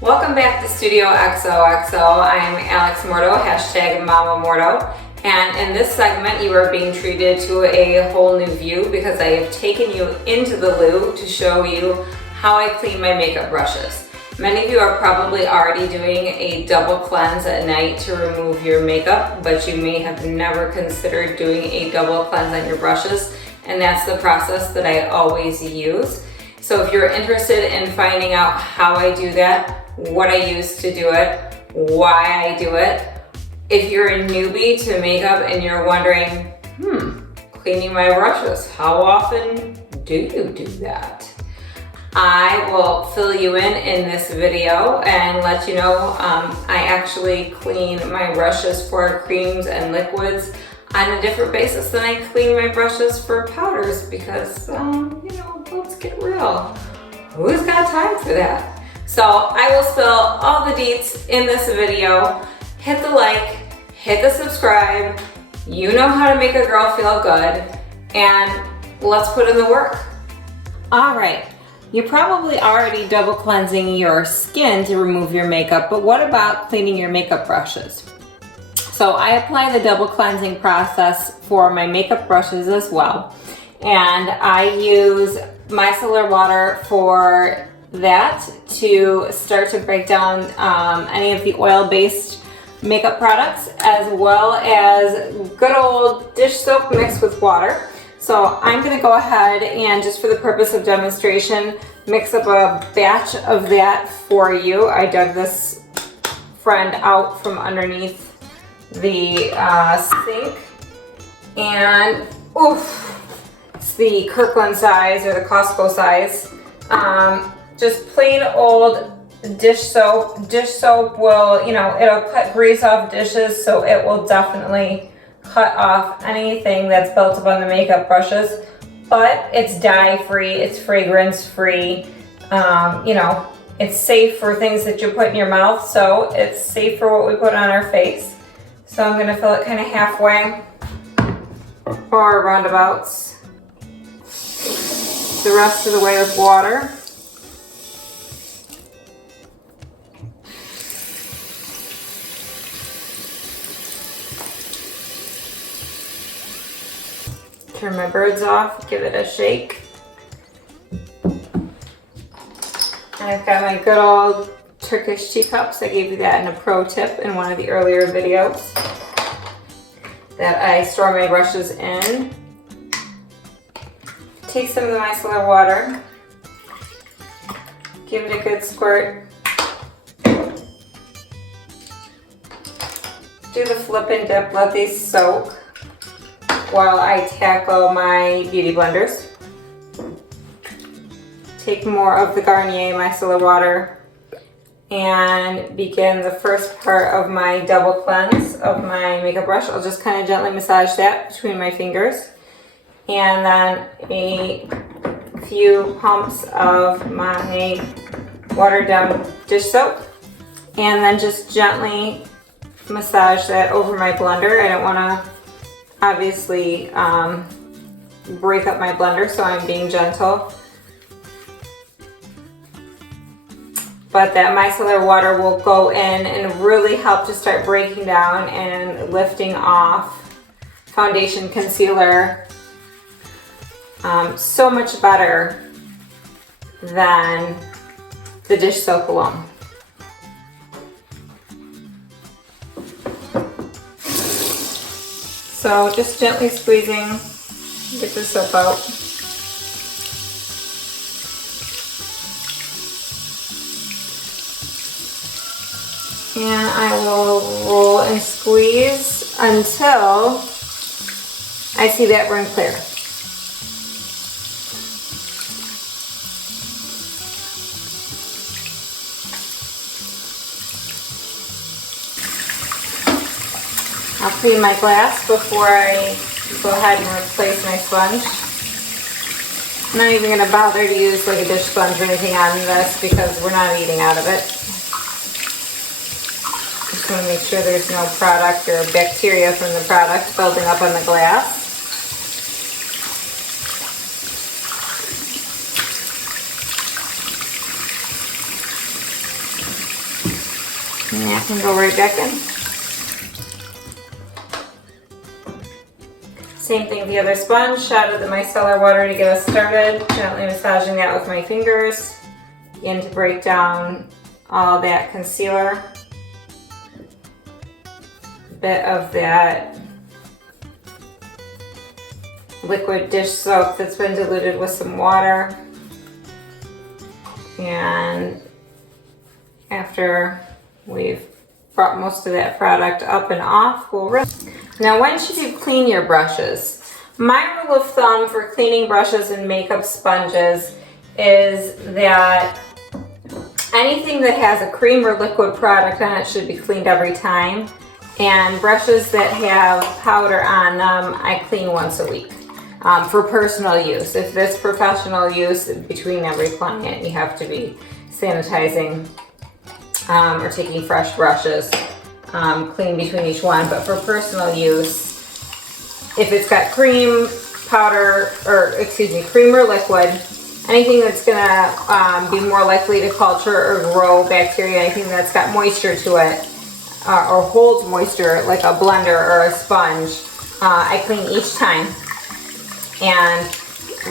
Welcome back to Studio XOXO. I'm Alex Mordo, hashtag Mama Mordo. And in this segment, you are being treated to a whole new view because I have taken you into the loo to show you how I clean my makeup brushes. Many of you are probably already doing a double cleanse at night to remove your makeup, but you may have never considered doing a double cleanse on your brushes, and that's the process that I always use. So if you're interested in finding out how I do that, what I use to do it, why I do it, if you're a newbie to makeup and you're wondering, cleaning my brushes, how often do you do that? I will fill you in this video and let you know I actually clean my brushes for creams and liquids on a different basis than I clean my brushes for powders because, let's get real. Who's got time for that? So I will spill all the deets in this video. Hit the like, hit the subscribe. You know how to make a girl feel good, and let's put in the work. All right. You're probably already double cleansing your skin to remove your makeup, but what about cleaning your makeup brushes? So I apply the double cleansing process for my makeup brushes as well. And I use micellar water for that to start to break down any of the oil-based makeup products, as well as good old dish soap mixed with water. So I'm gonna go ahead and, just for the purpose of demonstration, mix up a batch of that for you. I dug this friend out from underneath the sink, and it's the Kirkland size or the Costco size. Just plain old dish soap. Dish soap will, it'll cut grease off dishes, so it will definitely cut off anything that's built up on the makeup brushes, but it's dye-free, it's fragrance-free, it's safe for things that you put in your mouth, so it's safe for what we put on our face. So I'm gonna fill it kind of halfway or roundabouts, the rest of the way with water. Turn my birds off, give it a shake. And I've got my good old Turkish tea cups. I gave you that in a pro tip in one of the earlier videos that I store my brushes in. Take some of the micellar water, give it a good squirt. Do the flip and dip, let these soak while I tackle my beauty blenders. Take more of the Garnier micellar water and begin the first part of my double cleanse of my makeup brush. I'll just kind of gently massage that between my fingers, and then a few pumps of my watered down dish soap, and then just gently massage that over my blender. I don't want to obviously break up my blender, so I'm being gentle. But that micellar water will go in and really help to start breaking down and lifting off foundation, concealer, so much better than the dish soap alone. So just gently squeezing, get the soap out. And I will roll and squeeze until I see that run clear. I'll clean my glass before I go ahead and replace my sponge. I'm not even going to bother to use like a dish sponge or anything on this because we're not eating out of it. Just want to make sure there's no product or bacteria from the product building up on the glass. And that can go right back in. Same thing with the other sponge. Shot of the micellar water to get us started. Gently massaging that with my fingers. Again, to break down all that concealer. A bit of that liquid dish soap that's been diluted with some water. And after we've brought most of that product up and off, we'll rinse. Now, when should you clean your brushes? My rule of thumb for cleaning brushes and makeup sponges is that anything that has a cream or liquid product on it should be cleaned every time. And brushes that have powder on them, I clean once a week for personal use. If this professional use, between every client, you have to be sanitizing or taking fresh brushes, clean between each one. But for personal use, if it's got cream, powder, or excuse me, cream or liquid, anything that's gonna be more likely to culture or grow bacteria, anything that's got moisture to it, or holds moisture, like a blender or a sponge, I clean each time. And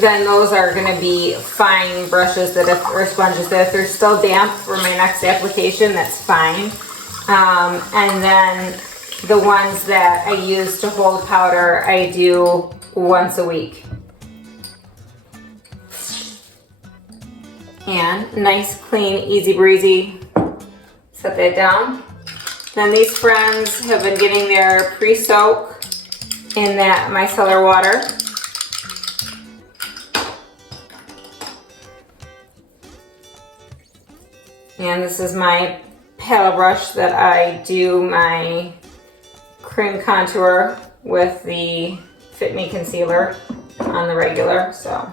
then those are gonna be fine brushes that if, or sponges that if they're still damp for my next application, that's fine. And then the ones that I use to hold powder, I do once a week. And nice, clean, easy breezy. Set that down. Then these friends have been getting their pre-soak in that micellar water. And this is my paddle brush that I do my cream contour with the Fit Me concealer on the regular. So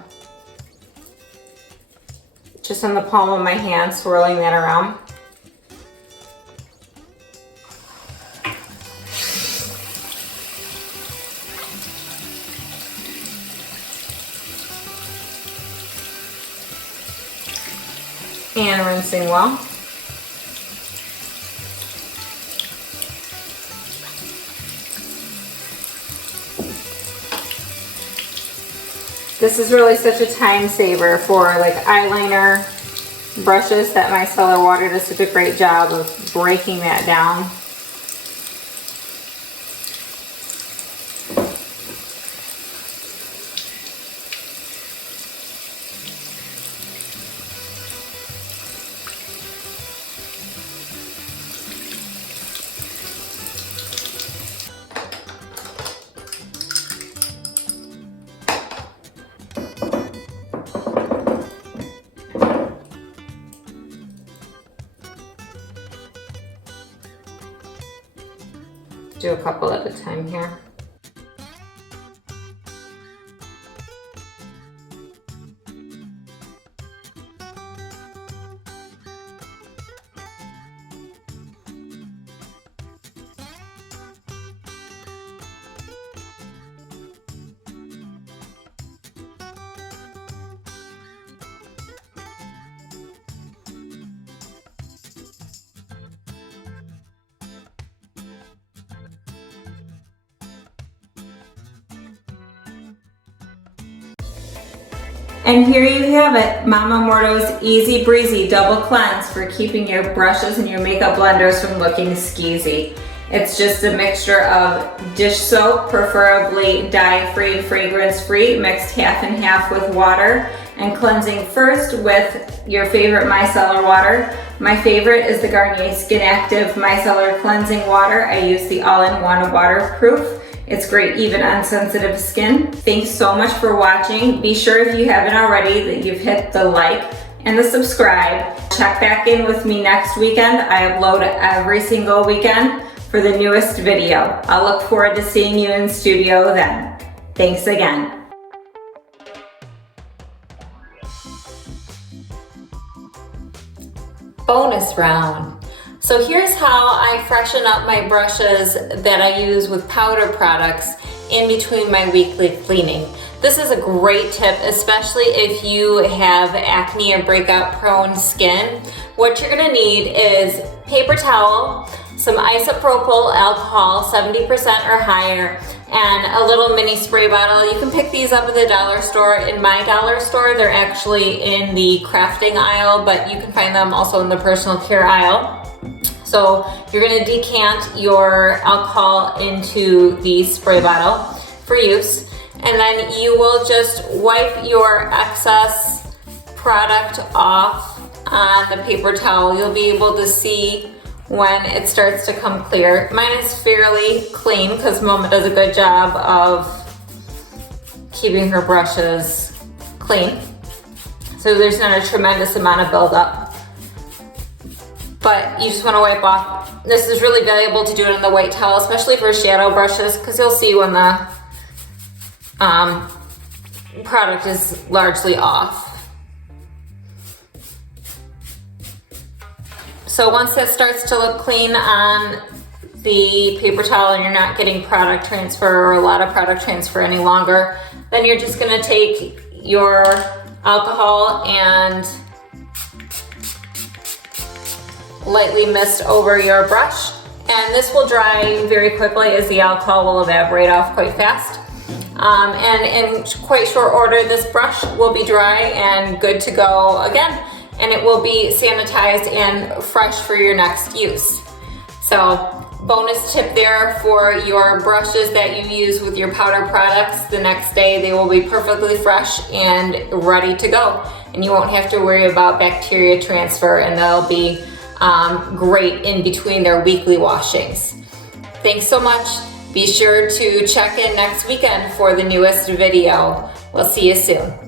just on the palm of my hand, swirling that around. And rinsing well. This is really such a time saver for like eyeliner brushes. That micellar water does such a great job of breaking that down. Do a couple at a time here. And here you have it, Mama Mordo's Easy Breezy Double Cleanse for keeping your brushes and your makeup blenders from looking skeezy. It's just a mixture of dish soap, preferably dye-free, fragrance-free, mixed half and half with water, and cleansing first with your favorite micellar water. My favorite is the Garnier Skin Active Micellar Cleansing Water. I use the all-in-one waterproof. It's great even on sensitive skin. Thanks so much for watching. Be sure if you haven't already that you've hit the like and the subscribe. Check back in with me next weekend. I upload every single weekend for the newest video. I'll look forward to seeing you in studio then. Thanks again. Bonus round. So here's how I freshen up my brushes that I use with powder products in between my weekly cleaning. This is a great tip, especially if you have acne or breakout prone skin. What you're gonna need is paper towel, some isopropyl alcohol, 70% or higher, and a little mini spray bottle. You can pick these up at the dollar store. In my dollar store, they're actually in the crafting aisle, but you can find them also in the personal care aisle. So you're gonna decant your alcohol into the spray bottle for use, and then you will just wipe your excess product off on the paper towel. You'll be able to see when it starts to come clear. Mine is fairly clean because Mama does a good job of keeping her brushes clean. So there's not a tremendous amount of buildup. But you just want to wipe off. This is really valuable to do it on the white towel, especially for shadow brushes, because you'll see when the product is largely off. So once that starts to look clean on the paper towel and you're not getting product transfer or a lot of product transfer any longer, then you're just going to take your alcohol and lightly mist over your brush, and this will dry very quickly as the alcohol will evaporate off quite fast. And in quite short order, this brush will be dry and good to go again, and it will be sanitized and fresh for your next use. So bonus tip there for your brushes that you use with your powder products. The next day they will be perfectly fresh and ready to go, and you won't have to worry about bacteria transfer, and they'll be great in between their weekly washings. Thanks so much. Be sure to check in next weekend for the newest video. We'll see you soon.